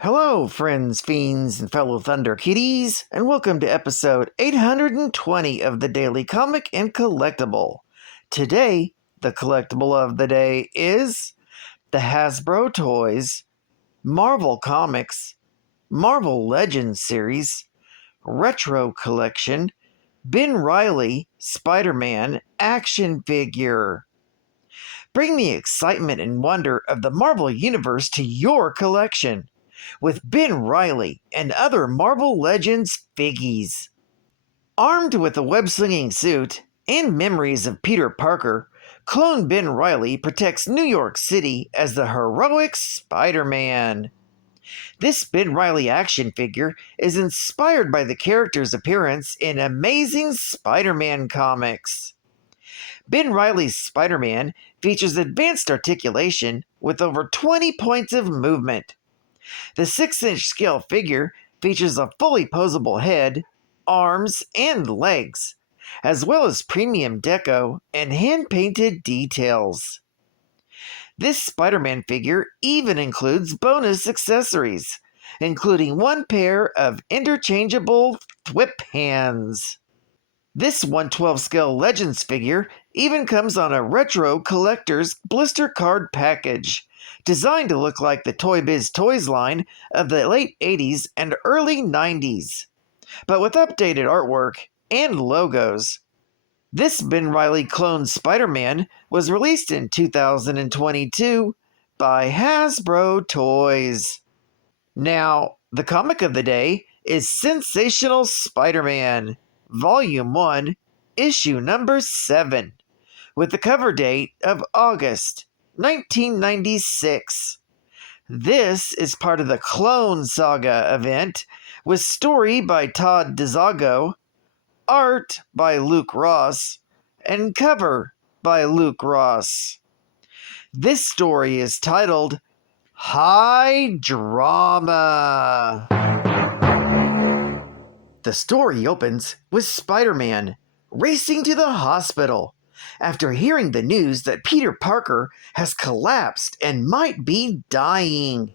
Hello, friends, fiends, and fellow Thunder Kitties, and welcome to episode 820 of the Daily Comic and Collectible. Today, the collectible of the day is the Hasbro Toys, Marvel Comics, Marvel Legends series, Retro Collection, Ben Reilly Spider-Man action figure. Bring the excitement and wonder of the Marvel Universe to your collection with Ben Reilly and other Marvel Legends figgies. Armed with a web-slinging suit and memories of Peter Parker, clone Ben Reilly protects New York City as the heroic Spider-Man. This Ben Reilly action figure is inspired by the character's appearance in Amazing Spider-Man comics. Ben Reilly's Spider-Man features advanced articulation with over 20 points of movement. The 6-inch scale figure features a fully posable head, arms, and legs, as well as premium deco and hand-painted details. This Spider-Man figure even includes bonus accessories, including one pair of interchangeable whip hands. This 1/12 scale Legends figure even comes on a retro collector's blister card package, designed to look like the Toy Biz Toys line of the late 80s and early 90s, but with updated artwork and logos. This Ben Reilly clone Spider-Man was released in 2022 by Hasbro Toys. Now, the comic of the day is Sensational Spiderman, Volume 1, Issue number 7, with the cover date of August 1996. This is part of the Clone Saga event, with story by Todd DeZago, art by Luke Ross, and cover by Luke Ross. This story is titled High Drama. The story opens with Spider-Man racing to the hospital after hearing the news that Peter Parker has collapsed and might be dying.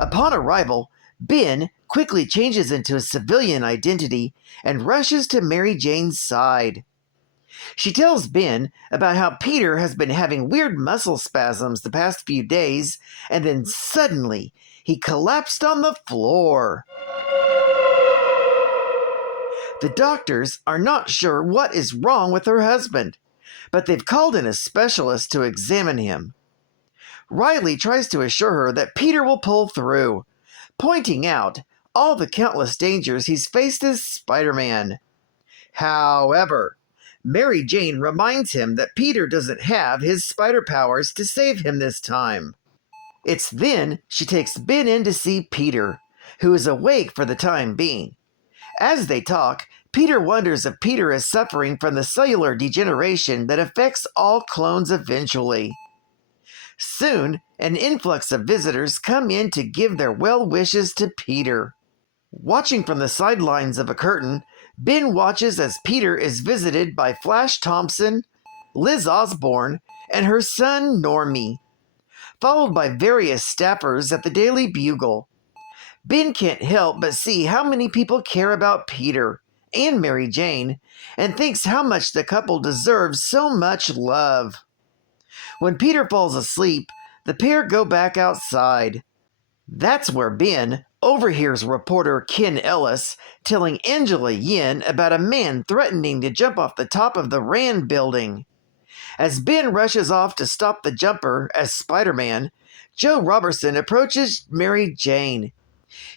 Upon arrival, Ben quickly changes into a civilian identity and rushes to Mary Jane's side. She tells Ben about how Peter has been having weird muscle spasms the past few days, and then suddenly he collapsed on the floor. The doctors are not sure what is wrong with her husband, but they've called in a specialist to examine him. Reilly tries to assure her that Peter will pull through, pointing out all the countless dangers he's faced as Spider-Man. However, Mary Jane reminds him that Peter doesn't have his spider powers to save him this time. It's then she takes Ben in to see Peter, who is awake for the time being. As they talk, Peter wonders if Peter is suffering from the cellular degeneration that affects all clones eventually. Soon, an influx of visitors come in to give their well wishes to Peter. Watching from the sidelines of a curtain, Ben watches as Peter is visited by Flash Thompson, Liz Osborne, and her son Normie, followed by various staffers at the Daily Bugle. Ben can't help but see how many people care about Peter and Mary Jane, and thinks how much the couple deserves so much love. When Peter falls asleep, the pair go back outside. That's where Ben overhears reporter Ken Ellis telling Angela Yin about a man threatening to jump off the top of the Rand building. As Ben rushes off to stop the jumper as Spider-Man, Joe Robertson approaches Mary Jane.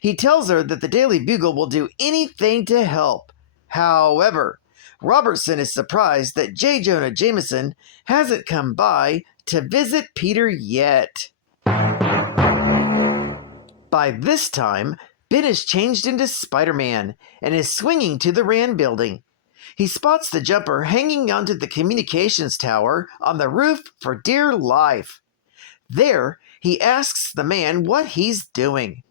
He tells her that the Daily Bugle will do anything to help. However, Robertson is surprised that J. Jonah Jameson hasn't come by to visit Peter yet. By this time, Ben is changed into Spider-Man and is swinging to the Rand building. He spots the jumper hanging onto the communications tower on the roof for dear life. There, he asks the man what he's doing.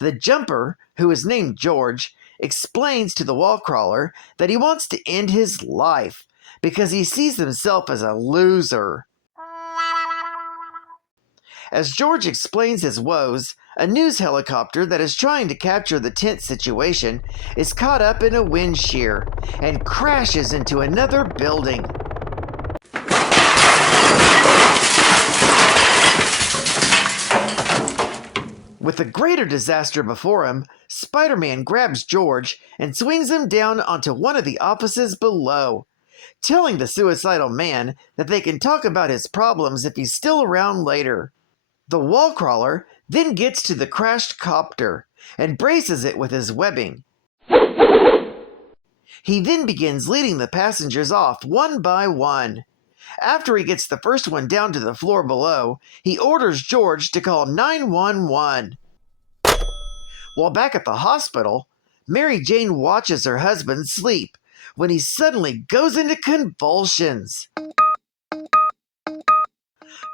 The jumper, who is named George, explains to the wall crawler that he wants to end his life because he sees himself as a loser. As George explains his woes, a news helicopter that is trying to capture the tense situation is caught up in a wind shear and crashes into another building. With a greater disaster before him, Spider-Man grabs George and swings him down onto one of the offices below, telling the suicidal man that they can talk about his problems if he's still around later. The wall crawler then gets to the crashed copter and braces it with his webbing. He then begins leading the passengers off one by one. After he gets the first one down to the floor below, he orders George to call 911. While back at the hospital, Mary Jane watches her husband sleep when he suddenly goes into convulsions,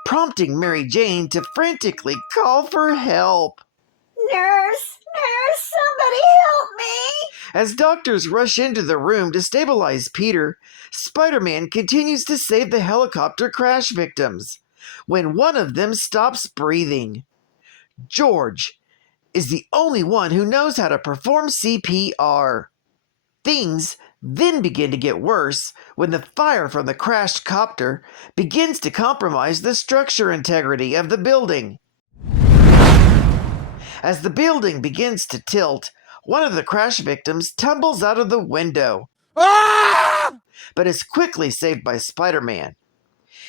prompting Mary Jane to frantically call for help. Nurse, somebody help me! As doctors rush into the room to stabilize Peter, Spider-Man continues to save the helicopter crash victims when one of them stops breathing. George is the only one who knows how to perform CPR. Things then begin to get worse when the fire from the crashed copter begins to compromise the structure integrity of the building. As the building begins to tilt, one of the crash victims tumbles out of the window, but is quickly saved by Spider-Man.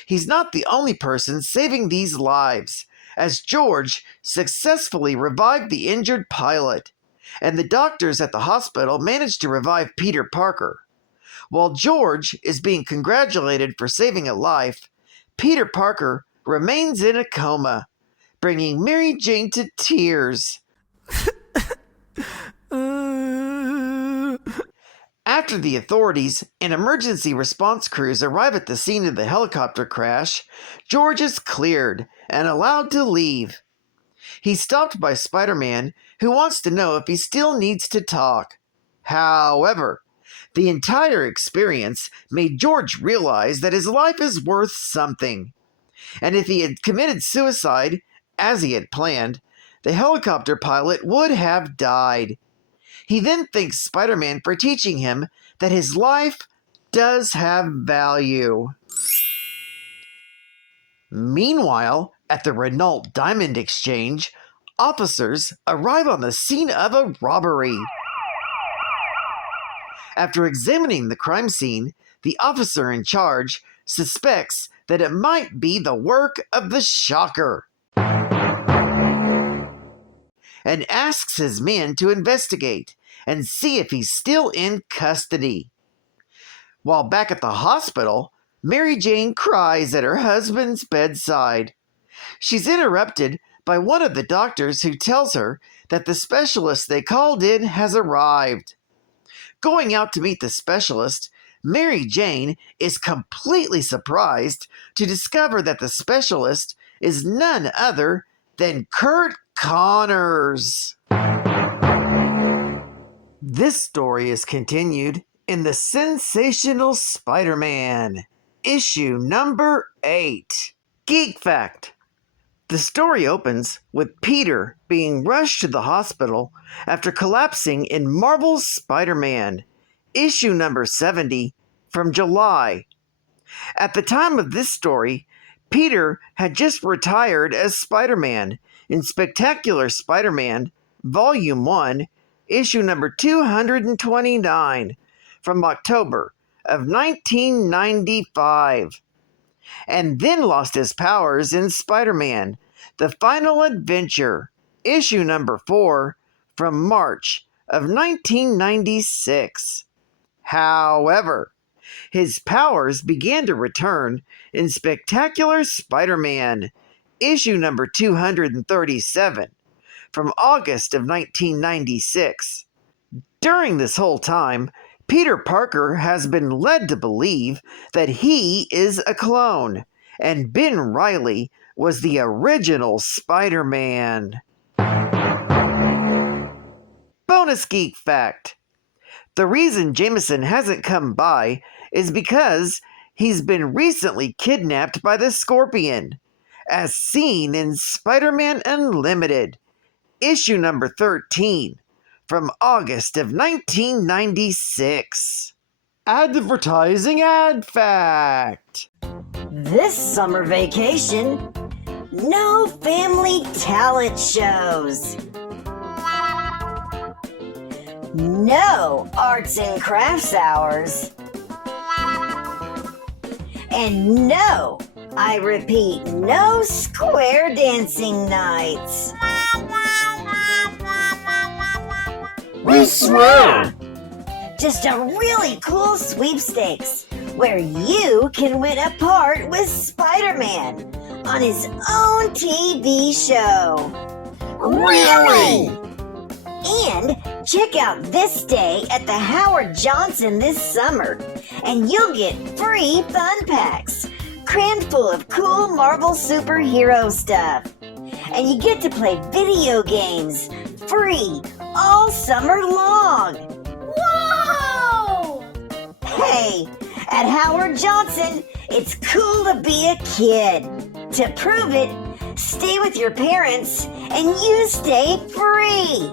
He's not the only person saving these lives, as George successfully revived the injured pilot, and the doctors at the hospital managed to revive Peter Parker. While George is being congratulated for saving a life, Peter Parker remains in a coma, bringing Mary Jane to tears. After the authorities and emergency response crews arrive at the scene of the helicopter crash, George is cleared and allowed to leave. He's stopped by Spider-Man, who wants to know if he still needs to talk. However, the entire experience made George realize that his life is worth something. And if he had committed suicide, as he had planned, the helicopter pilot would have died. He then thanks Spider-Man for teaching him that his life does have value. Meanwhile, at the Renault Diamond Exchange, officers arrive on the scene of a robbery. After examining the crime scene, the officer in charge suspects that it might be the work of the Shocker, and asks his men to investigate and see if he's still in custody. While back at the hospital, Mary Jane cries at her husband's bedside. She's interrupted by one of the doctors who tells her that the specialist they called in has arrived. Going out to meet the specialist, Mary Jane is completely surprised to discover that the specialist is none other than Curt Connors. This story is continued in the Sensational Spiderman, issue number 8. Geek Fact. The story opens with Peter being rushed to the hospital after collapsing in Marvel's Spider-Man, issue number 70, from July. At the time of this story, Peter had just retired as Spider-Man in Spectacular Spider-Man, Volume 1, issue number 229, from October of 1995, and then lost his powers in Spider-Man, The Final Adventure, issue number 4, from March of 1996. However, his powers began to return in Spectacular Spider-Man, issue number 237, from August of 1996. During this whole time, Peter Parker has been led to believe that he is a clone, and Ben Reilly was the original Spider-Man. Bonus Geek Fact. The reason Jameson hasn't come by is because he's been recently kidnapped by the Scorpion, as seen in Spider-Man Unlimited, issue number 13, from August of 1996. Advertising ad fact. This summer vacation, no family talent shows. No arts and crafts hours. And no, I repeat, no square dancing nights. We swear! Just a really cool sweepstakes where you can win a part with Spider-Man on his own TV show. Really? And check out This Day at the Howard Johnson this summer, and you'll get free fun packs crammed full of cool Marvel superhero stuff. And you get to play video games free all summer long. Whoa! Hey, at Howard Johnson, it's cool to be a kid. To prove it, stay with your parents and you stay free.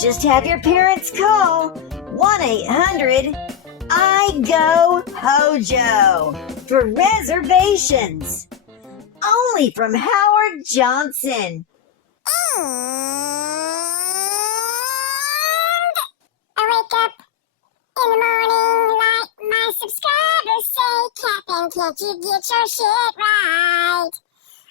Just have your parents call 1-800-I-GO-HOJO for reservations. Only from Howard Johnson. And I wake up in the morning like my subscribers say, Captain, can't you get your shit right?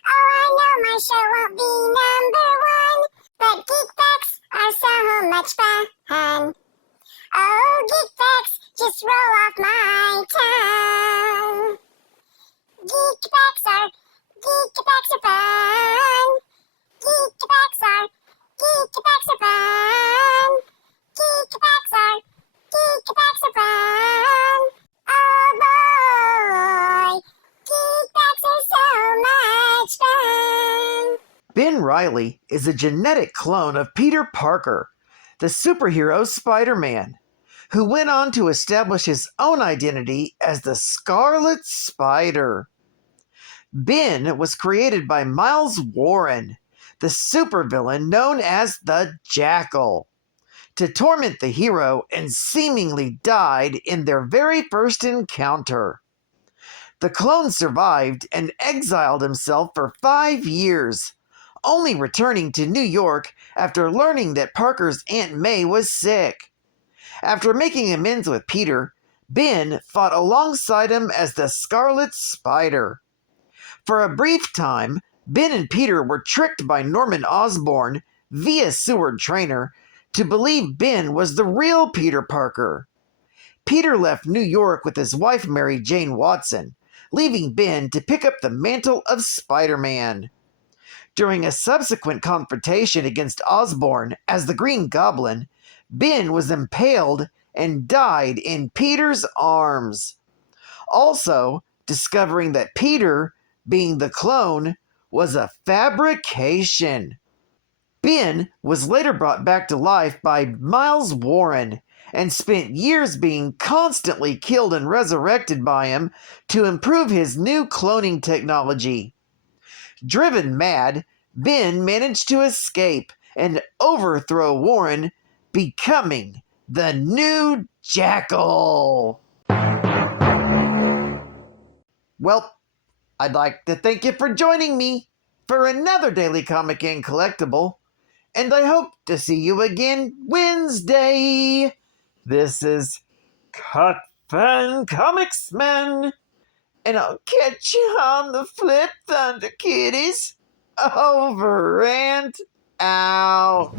Oh, I know my show won't be number one, but Geek Facts are so much fun. Oh, Geek Facts just roll off my tongue. Geek Facts are fun. Geek Facts are fun. Geek Facts are fun. Oh boy, Geek Facts are so much fun. Ben Reilly is a genetic clone of Peter Parker, the superhero Spider-Man, who went on to establish his own identity as the Scarlet Spider. Ben was created by Miles Warren, the supervillain known as the Jackal, to torment the hero and seemingly died in their very first encounter. The clone survived and exiled himself for 5 years, only returning to New York after learning that Parker's Aunt May was sick. After making amends with Peter, Ben fought alongside him as the Scarlet Spider. For a brief time, Ben and Peter were tricked by Norman Osborn via Seward Trainer to believe Ben was the real Peter Parker. Peter left New York with his wife Mary Jane Watson, leaving Ben to pick up the mantle of Spider-Man. During a subsequent confrontation against Osborn as the Green Goblin, Ben was impaled and died in Peter's arms. Also, discovering that Peter, being the clone, was a fabrication. Ben was later brought back to life by Miles Warren and spent years being constantly killed and resurrected by him to improve his new cloning technology. Driven mad, Ben managed to escape and overthrow Warren, becoming the new Jackal. Well, I'd like to thank you for joining me for another Daily Comic and Collectible, and I hope to see you again Wednesday. This is Cut Fan Comics Man, and I'll catch you on the flip, Thunder Kitties. Over and out.